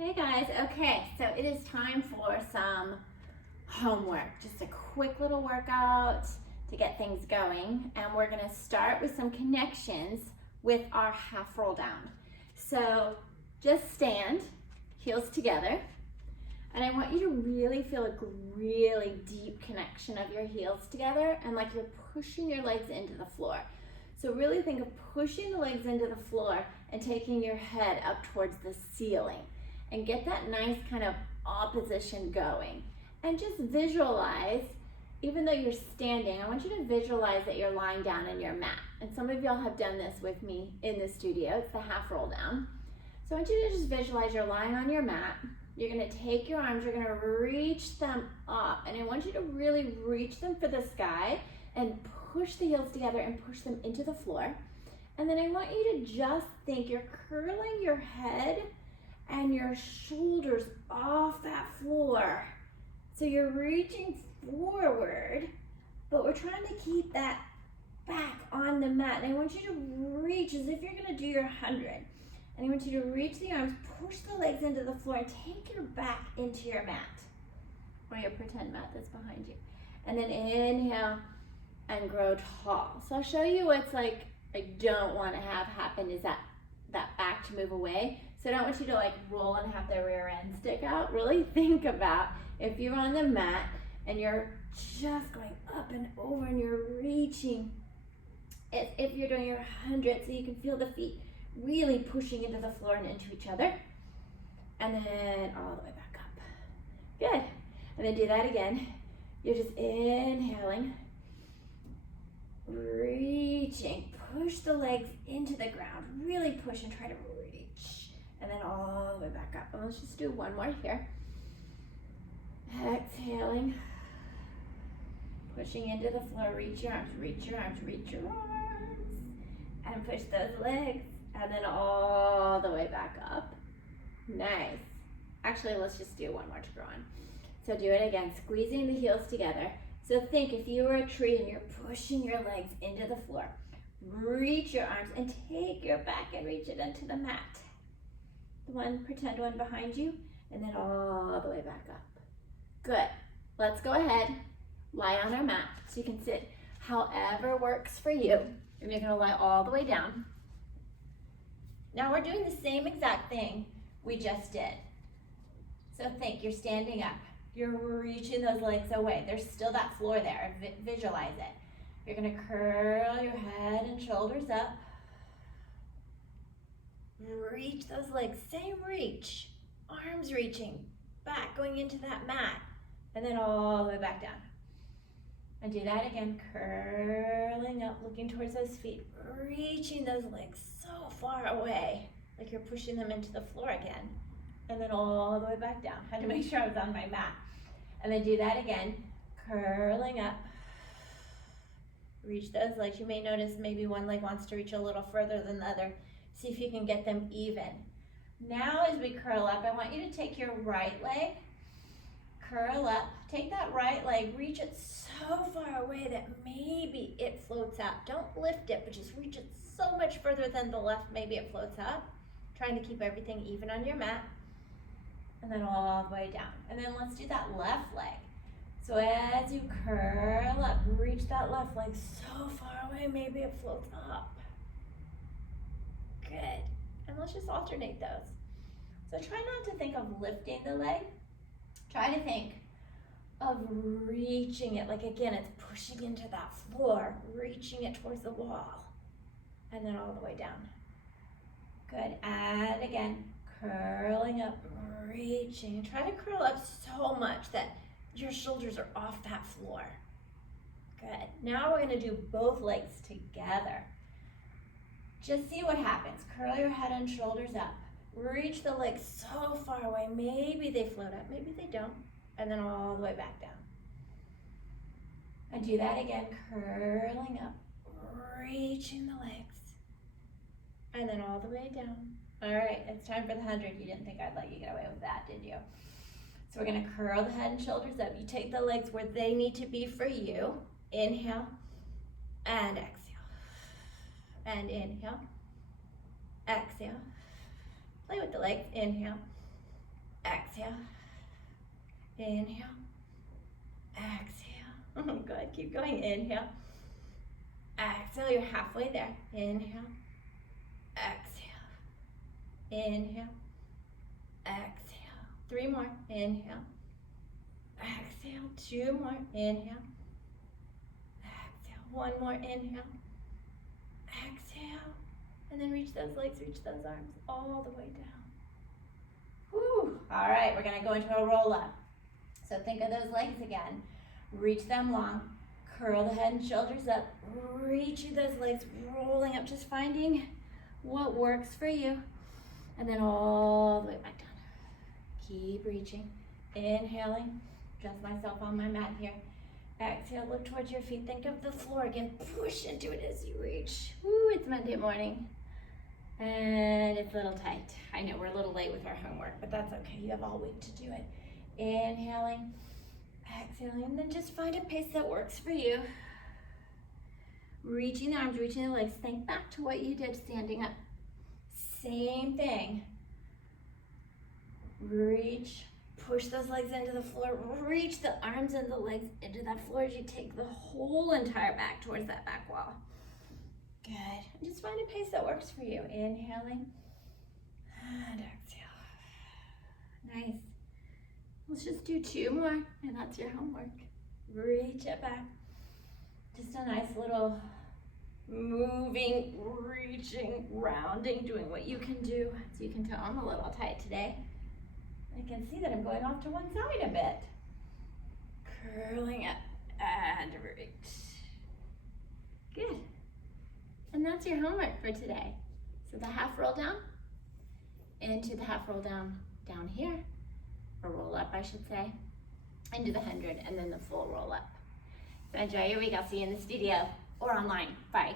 Hey guys, okay, so it is time for some homework, just a quick little workout to get things going, and we're gonna start with some connections with our half roll down. So just stand, heels together, and I want you to really feel a really deep connection of your heels together and like you're pushing your legs into the floor. So really think of pushing the legs into the floor and taking your head up towards the ceiling. And get that nice kind of opposition going. And just visualize, even though you're standing, I want you to visualize that you're lying down in your mat. And some of y'all have done this with me in the studio. It's the half roll down. So I want you to just visualize you're lying on your mat. You're gonna take your arms, you're gonna reach them up. And I want you to really reach them for the sky and push the heels together and push them into the floor. And then I want you to just think you're curling your head and your shoulders off that floor. So you're reaching forward, but we're trying to keep that back on the mat. And I want you to reach as if you're gonna do your 100. And I want you to reach the arms, push the legs into the floor, and take your back into your mat, or your pretend mat that's behind you. And then inhale and grow tall. So I'll show you what's like I don't wanna have happen is that back to move away. So I don't want you to like roll and have the rear end stick out. Really think about if you're on the mat and you're just going up and over and you're reaching, if you're doing your 100, so you can feel the feet really pushing into the floor and into each other. And then all the way back up. Good. And then do that again. You're just inhaling, reaching, push the legs into the ground, really push and try to reach. And then all the way back up. And let's just do one more here. Exhaling. Pushing into the floor. Reach your arms, reach your arms, reach your arms. And push those legs. And then all the way back up. Nice. Actually, let's just do one more to grow on. So do it again, squeezing the heels together. So think if you were a tree and you're pushing your legs into the floor. Reach your arms and take your back and reach it into the mat. The one, pretend one behind you, and then all the way back up. Good. Let's go ahead, lie on our mat so you can sit however works for you. And you're gonna lie all the way down. Now we're doing the same exact thing we just did. So think, you're standing up. You're reaching those legs away. There's still that floor there. Visualize it. You're gonna curl your head and shoulders up. Reach those legs, same reach. Arms reaching, back going into that mat. And then all the way back down. And do that again, curling up, looking towards those feet. Reaching those legs so far away, like you're pushing them into the floor again. And then all the way back down. Had to make sure I was on my mat. And then do that again, curling up. Reach those legs. You may notice maybe one leg wants to reach a little further than the other. See if you can get them even. Now as we curl up, I want you to take your right leg, curl up, take that right leg, reach it so far away that maybe it floats up. Don't lift it, but just reach it so much further than the left, maybe it floats up. Trying to keep everything even on your mat. And then all the way down. And then let's do that left leg. So as you curl up, reach that left leg so far away, maybe it floats up. Good. And let's just alternate those. So try not to think of lifting the leg. Try to think of reaching it. Like again, it's pushing into that floor, reaching it towards the wall. And then all the way down. Good. And again, curling up, reaching. Try to curl up so much that your shoulders are off that floor. Good. Now we're going to do both legs together. Just see what happens. Curl your head and shoulders up. Reach the legs so far away. Maybe they float up, maybe they don't. And then all the way back down. And do that again, curling up, reaching the legs. And then all the way down. All right, it's time for the 100. You didn't think I'd let you get away with that, did you? So we're gonna curl the head and shoulders up. You take the legs where they need to be for you. Inhale and exhale. And inhale, exhale. Play with the legs, inhale exhale, inhale, exhale. Good, keep going, inhale, exhale, you're halfway there, inhale, exhale, inhale, exhale, 3 more, inhale, exhale, 2 more, inhale, exhale, 1 more, inhale, exhale, and then reach those legs, reach those arms all the way down. Whew. All right, we're gonna go into a roll up. So think of those legs again. Reach them long, curl the head and shoulders up, reach those legs, rolling up, just finding what works for you. And then all the way back down. Keep reaching, inhaling, adjust myself on my mat here. Exhale, look towards your feet, think of the floor again, push into it as you reach. Woo, it's Monday morning. And it's a little tight. I know we're a little late with our homework, but that's okay. You have all week to do it. Inhaling, exhaling, and then just find a pace that works for you. Reaching the arms, reaching the legs. Think back to what you did standing up. Same thing. Reach, push those legs into the floor. Reach the arms and the legs into that floor as you take the whole entire back towards that back wall. Good. And just find a pace that works for you. Inhaling and exhale. Nice. Let's just do 2 more, and that's your homework. Reach it back. Just a nice little moving, reaching, rounding, doing what you can do. As you can tell, I'm a little tight today. I can see that I'm going off to one side a bit. Curling up and reach. Good. And that's your homework for today. So the half roll down, into the half roll down, down here, or roll up I should say, into the 100, and then the full roll up. So enjoy your week. I'll see you in the studio or online. Bye.